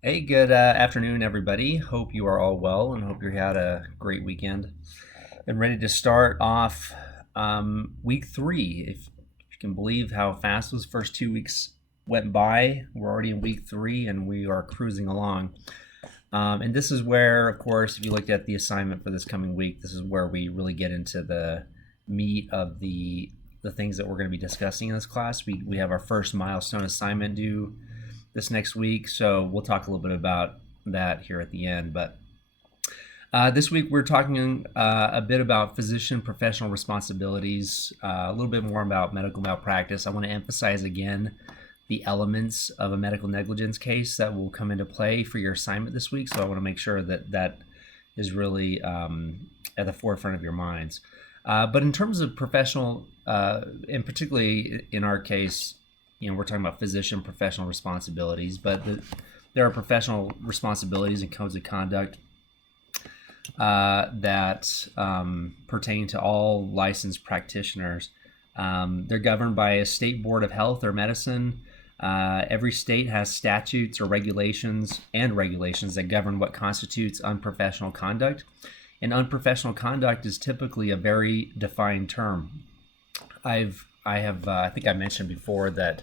Hey, good afternoon, everybody. Hope you are all well and hope you had a great weekend. And ready to start off week three. If you can believe how fast those first 2 weeks went by, we're already in week three and we are cruising along. And this is where, of course, if you looked at the assignment for this coming week, this is where we really get into the meat of the things that we're going to be discussing in this class. We have our first milestone assignment due this next week, so we'll talk a little bit about that here at the end. But this week we're talking a bit about physician professional responsibilities, a little bit more about medical malpractice. I want to emphasize again the elements of a medical negligence case that will come into play for your assignment this week. So I want to make sure that that is really at the forefront of your minds. But in terms of professional, and particularly in our case, we're talking about physician professional responsibilities, but there are professional responsibilities and codes of conduct that pertain to all licensed practitioners. They're governed by a state board of health or medicine. Every state has statutes or regulations that govern what constitutes unprofessional conduct. And unprofessional conduct is typically a very defined term. I think I mentioned before that,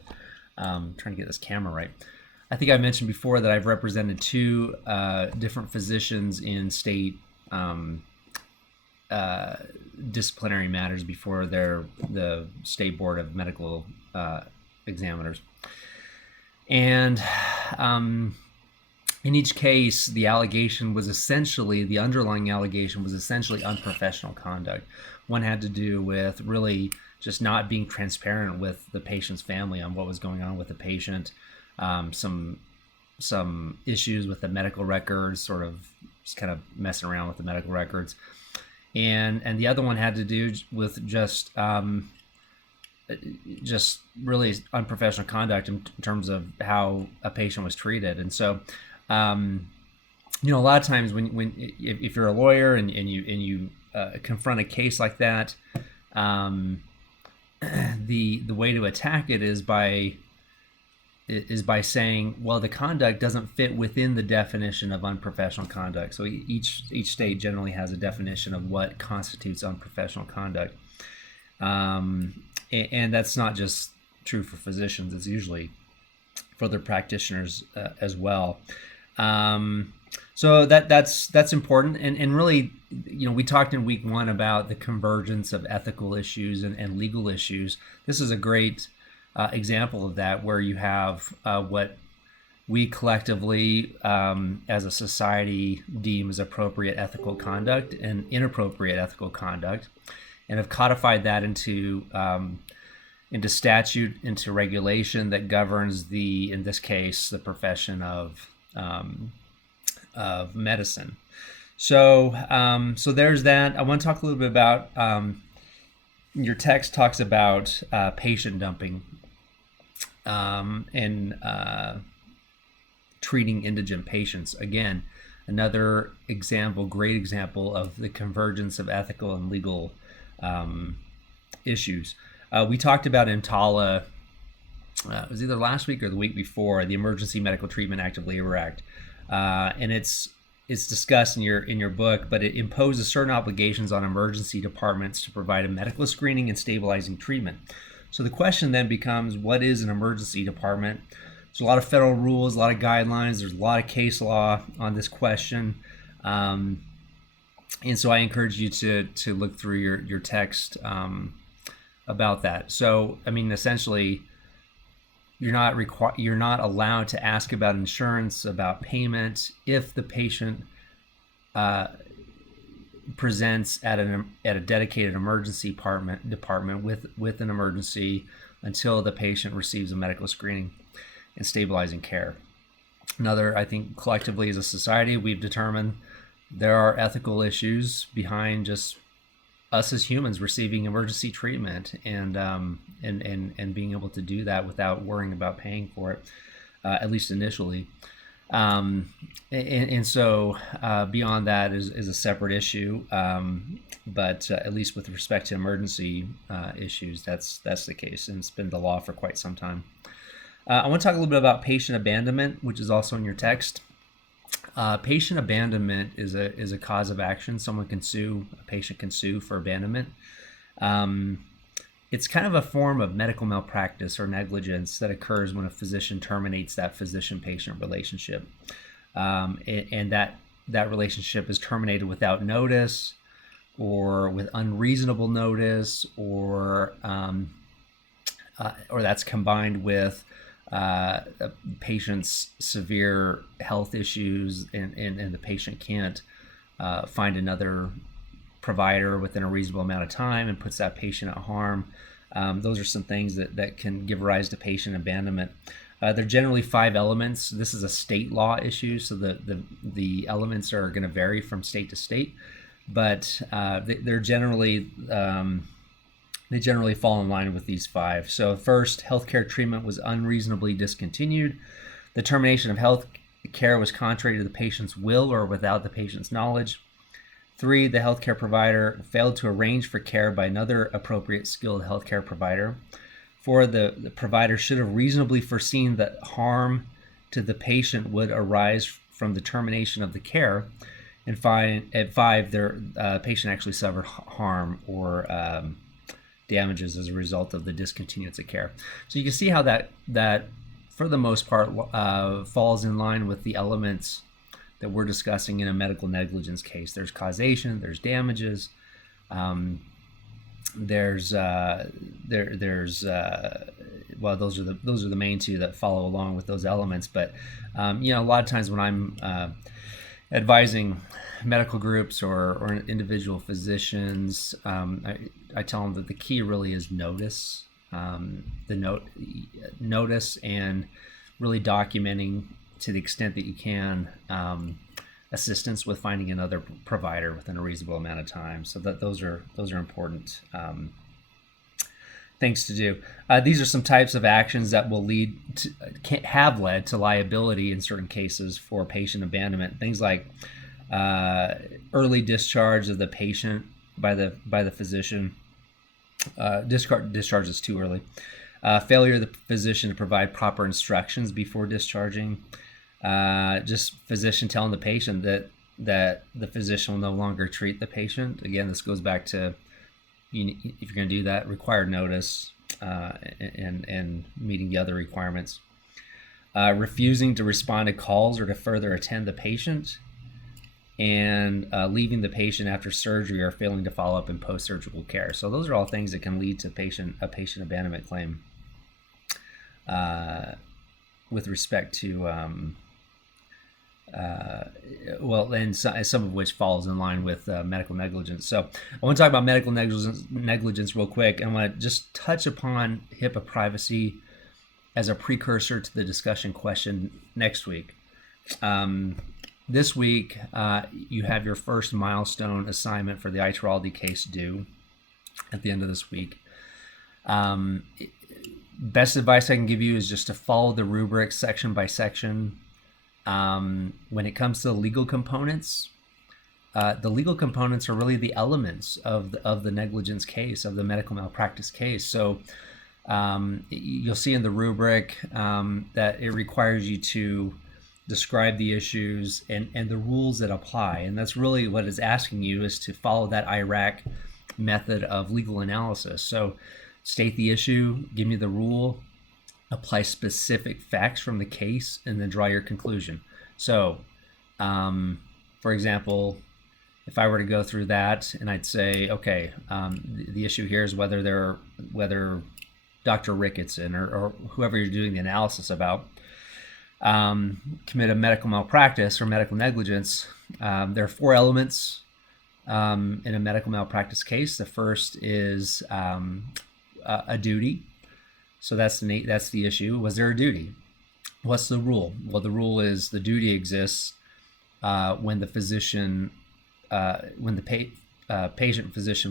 trying to get this camera right. I think I mentioned before that I've represented two different physicians in state disciplinary matters before the State Board of Medical Examiners. And in each case, the underlying allegation was essentially unprofessional conduct. One had to do with really just not being transparent with the patient's family on what was going on with the patient, some issues with the medical records, sort of just kind of messing around with the medical records, and the other one had to do with just really unprofessional conduct in terms of how a patient was treated. And so, a lot of times if you're a lawyer and you confront a case like that, the way to attack it is by saying, well, the conduct doesn't fit within the definition of unprofessional conduct. So each state generally has a definition of what constitutes unprofessional conduct. And that's not just true for physicians, it's usually for their practitioners as well. So that's important. And really, we talked in week one about the convergence of ethical issues and legal issues. This is a great example of that, where you have what we collectively as a society deem as appropriate ethical conduct and inappropriate ethical conduct, and have codified that into statute, into regulation that governs in this case, the profession of medicine. So there's that. I want to talk a little bit about your text talks about patient dumping and treating indigent patients. Again, another example, great example of the convergence of ethical and legal issues. We talked about EMTALA, it was either last week or the week before, the Emergency Medical Treatment Active Labor Act. And it's discussed in your book, but it imposes certain obligations on emergency departments to provide a medical screening and stabilizing treatment. So the question then becomes, what is an emergency department? There's a lot of federal rules, a lot of guidelines, there's a lot of case law on this question. And so I encourage you to look through your text about that. So, essentially, you're not allowed to ask about insurance, about payment, if the patient presents at a dedicated emergency department with an emergency, until the patient receives a medical screening and stabilizing care. Another, I think, collectively as a society, we've determined there are ethical issues behind just us as humans receiving emergency treatment and being able to do that without worrying about paying for it, at least initially. So beyond that is a separate issue, but at least with respect to emergency issues, that's the case, and it's been the law for quite some time. I want to talk a little bit about patient abandonment, which is also in your text. Patient abandonment is a cause of action. A patient can sue for abandonment. It's kind of a form of medical malpractice or negligence that occurs when a physician terminates that physician-patient relationship. And that relationship is terminated without notice, or with unreasonable notice, or that's combined with a patient's severe health issues, and the patient can't find another provider within a reasonable amount of time and puts that patient at harm. Those are some things that can give rise to patient abandonment. There are generally 5 elements. This is a state law issue, so the elements are going to vary from state to state, but they generally fall in line with these 5. So first, healthcare treatment was unreasonably discontinued. The termination of health care was contrary to the patient's will or without the patient's knowledge. 3, the healthcare provider failed to arrange for care by another appropriate skilled healthcare provider. 4, the provider should have reasonably foreseen that harm to the patient would arise from the termination of the care. And 5, the patient actually suffered harm or damages as a result of the discontinuance of care. So you can see how that for the most part falls in line with the elements that we're discussing in a medical negligence case. There's causation, there's damages, those are the main 2 that follow along with those elements. But a lot of times when I'm advising medical groups or individual physicians, I tell them that the key really is notice, notice, and really documenting to the extent that you can assistance with finding another provider within a reasonable amount of time. So that those are important things to do. These are some types of actions that will have led to liability in certain cases for patient abandonment. Things like early discharge of the patient by the physician. Discharge is too early. Failure of the physician to provide proper instructions before discharging. Just physician telling the patient that the physician will no longer treat the patient. Again, this goes back to, if you're going to do that, required notice and meeting the other requirements. Refusing to respond to calls or to further attend the patient, and leaving the patient after surgery or failing to follow up in post-surgical care. So those are all things that can lead to a patient abandonment claim with respect to, and some of which falls in line with medical negligence. So I want to talk about medical negligence real quick, and I want to just touch upon HIPAA privacy as a precursor to the discussion question next week. This week, you have your first milestone assignment for the iTraldi case due at the end of this week. Best advice I can give you is just to follow the rubric section by section. When it comes to the legal components are really the elements of the negligence case, of the medical malpractice case. So you'll see in the rubric that it requires you to describe the issues and the rules that apply. And that's really what it's asking you, is to follow that IRAC method of legal analysis. So state the issue, give me the rule, apply specific facts from the case, and then draw your conclusion. So, for example, if I were to go through that and I'd say, okay, the issue here is whether Dr. Ricketson or whoever you're doing the analysis about commit a medical malpractice or medical negligence. There are 4 elements in a medical malpractice case. The first is a duty. So that's the issue. Was there a duty? What's the rule? Well, the rule is the duty exists when the patient-physician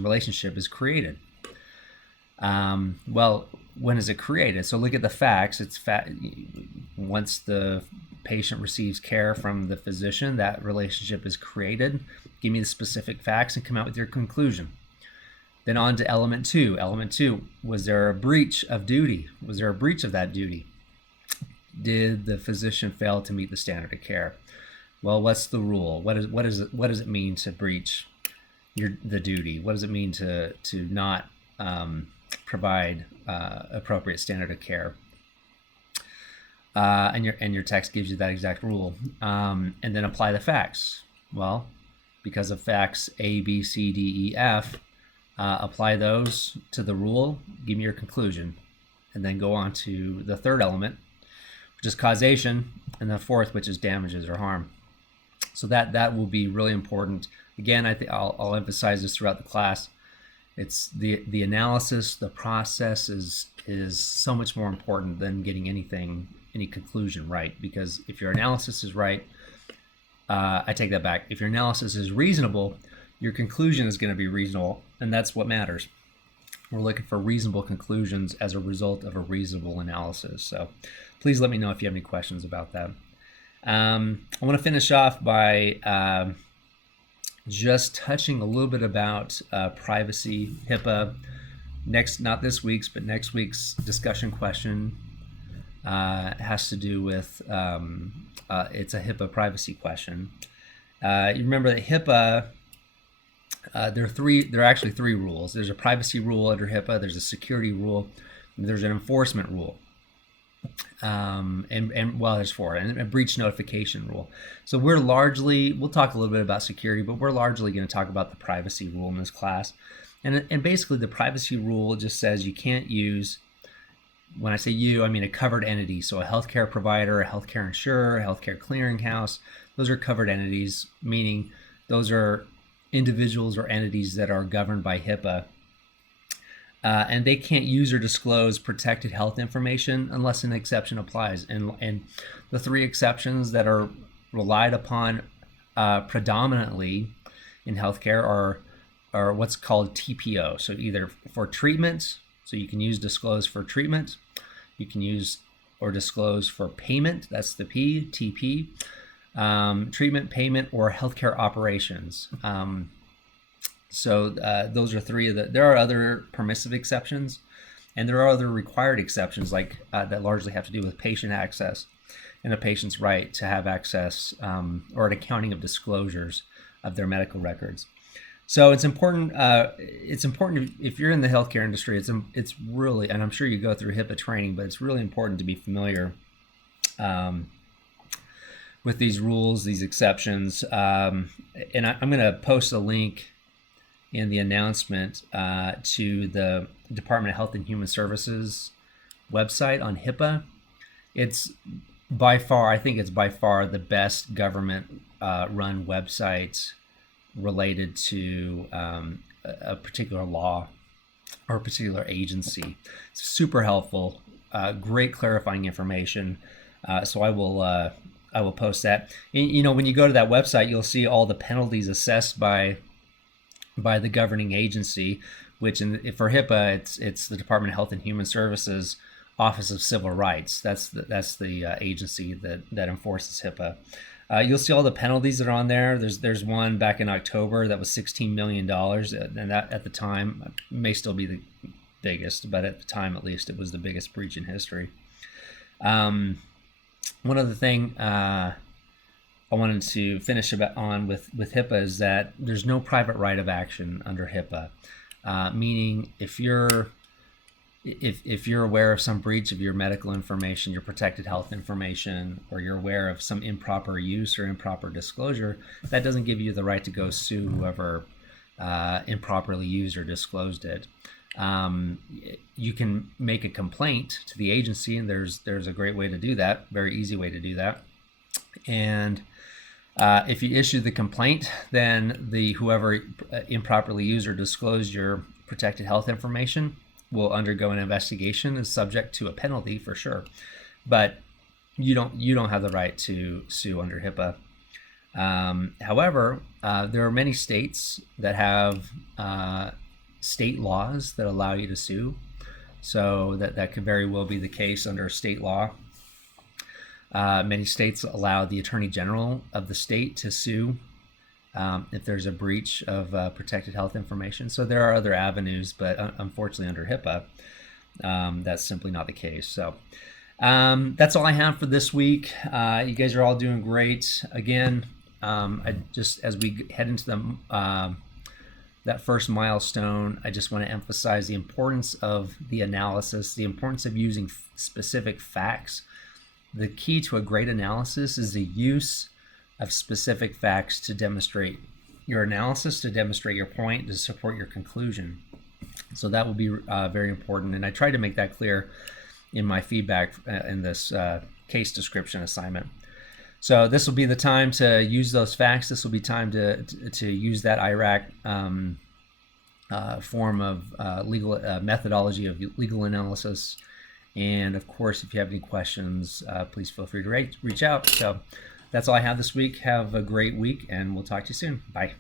relationship is created. Well, when is it created? So look at the facts. Once the patient receives care from the physician, that relationship is created. Give me the specific facts and come out with your conclusion. Then on to element 2. Element 2, was there a breach of duty? Was there a breach of that duty? did the physician fail to meet the standard of care? Well, what's the rule? What does it mean to breach the duty? What does it mean to not provide appropriate standard of care? And your text gives you that exact rule. And then apply the facts. Well, because of facts A, B, C, D, E, F, apply those to the rule, give me your conclusion, and then go on to the third element, which is causation, and the fourth, which is damages or harm. So that will be really important. Again, I think I'll emphasize this throughout the class. It's the analysis, the process is so much more important than getting any conclusion right, because if your analysis is right, I take that back. If your analysis is reasonable, your conclusion is going to be reasonable, and that's what matters. We're looking for reasonable conclusions as a result of a reasonable analysis. So please let me know if you have any questions about that. I want to finish off by just touching a little bit about privacy, HIPAA. Not this week's, but next week's discussion question has to do with, it's a HIPAA privacy question. You remember that HIPAA, there are actually three rules. There's a privacy rule under HIPAA, there's a security rule, and there's an enforcement rule. There's four, and a breach notification rule. So we'll talk a little bit about security, but we're largely going to talk about the privacy rule in this class. And basically the privacy rule just says you can't use, when I say you, I mean a covered entity. So a healthcare provider, a healthcare insurer, a healthcare clearinghouse, those are covered entities, meaning those are individuals or entities that are governed by HIPAA. And they can't use or disclose protected health information unless an exception applies. And the three exceptions that are relied upon predominantly in healthcare are what's called TPO. So either for treatment, so you can use disclose for treatment, you can use or disclose for payment, that's the P, TP, treatment, payment, or healthcare operations. So those are three of there are other permissive exceptions, and there are other required exceptions like that largely have to do with patient access and a patient's right to have access or an accounting of disclosures of their medical records. So it's important. If you're in the healthcare industry, it's really, and I'm sure you go through HIPAA training, but it's really important to be familiar with these rules, these exceptions. And I'm going to post a link in the announcement to the Department of Health and Human Services website on HIPAA. It's by far the best government run website related to a particular law or a particular agency. It's super helpful, great clarifying information. So I will post that. And, when you go to that website, you'll see all the penalties assessed by the governing agency, which for HIPAA, it's the Department of Health and Human Services Office of Civil Rights. That's the agency that enforces HIPAA. You'll see all the penalties that are on there. There's one back in October that was $16 million, and that at the time may still be the biggest, but at the time at least it was the biggest breach in history. One other thing I wanted to finish on with HIPAA is that there's no private right of action under HIPAA, meaning if you're aware of some breach of your medical information, your protected health information, or you're aware of some improper use or improper disclosure, that doesn't give you the right to go sue whoever improperly used or disclosed it. You can make a complaint to the agency, and there's a great way to do that, very easy way to do that. And if you issue the complaint, then whoever improperly used or disclosed your protected health information will undergo an investigation, is subject to a penalty for sure, but you don't have the right to sue under HIPAA. However, there are many states that have state laws that allow you to sue, so that could very well be the case under state law. Many states allow the Attorney General of the state to sue if there's a breach of protected health information. So there are other avenues, but unfortunately under HIPAA, that's simply not the case. So That's all I have for this week. You guys are all doing great. Again, I just as we head into that first milestone, I just want to emphasize the importance of the analysis, the importance of using specific facts. The key to a great analysis is the use of specific facts to demonstrate your analysis, to demonstrate your point, to support your conclusion. So that will be very important, and I tried to make that clear in my feedback in this case description assignment. So this will be the time to use those facts. This will be time to use that IRAC form of legal methodology of legal analysis. And of course, if you have any questions, please feel free to reach out. So that's all I have this week. Have a great week, and we'll talk to you soon. Bye.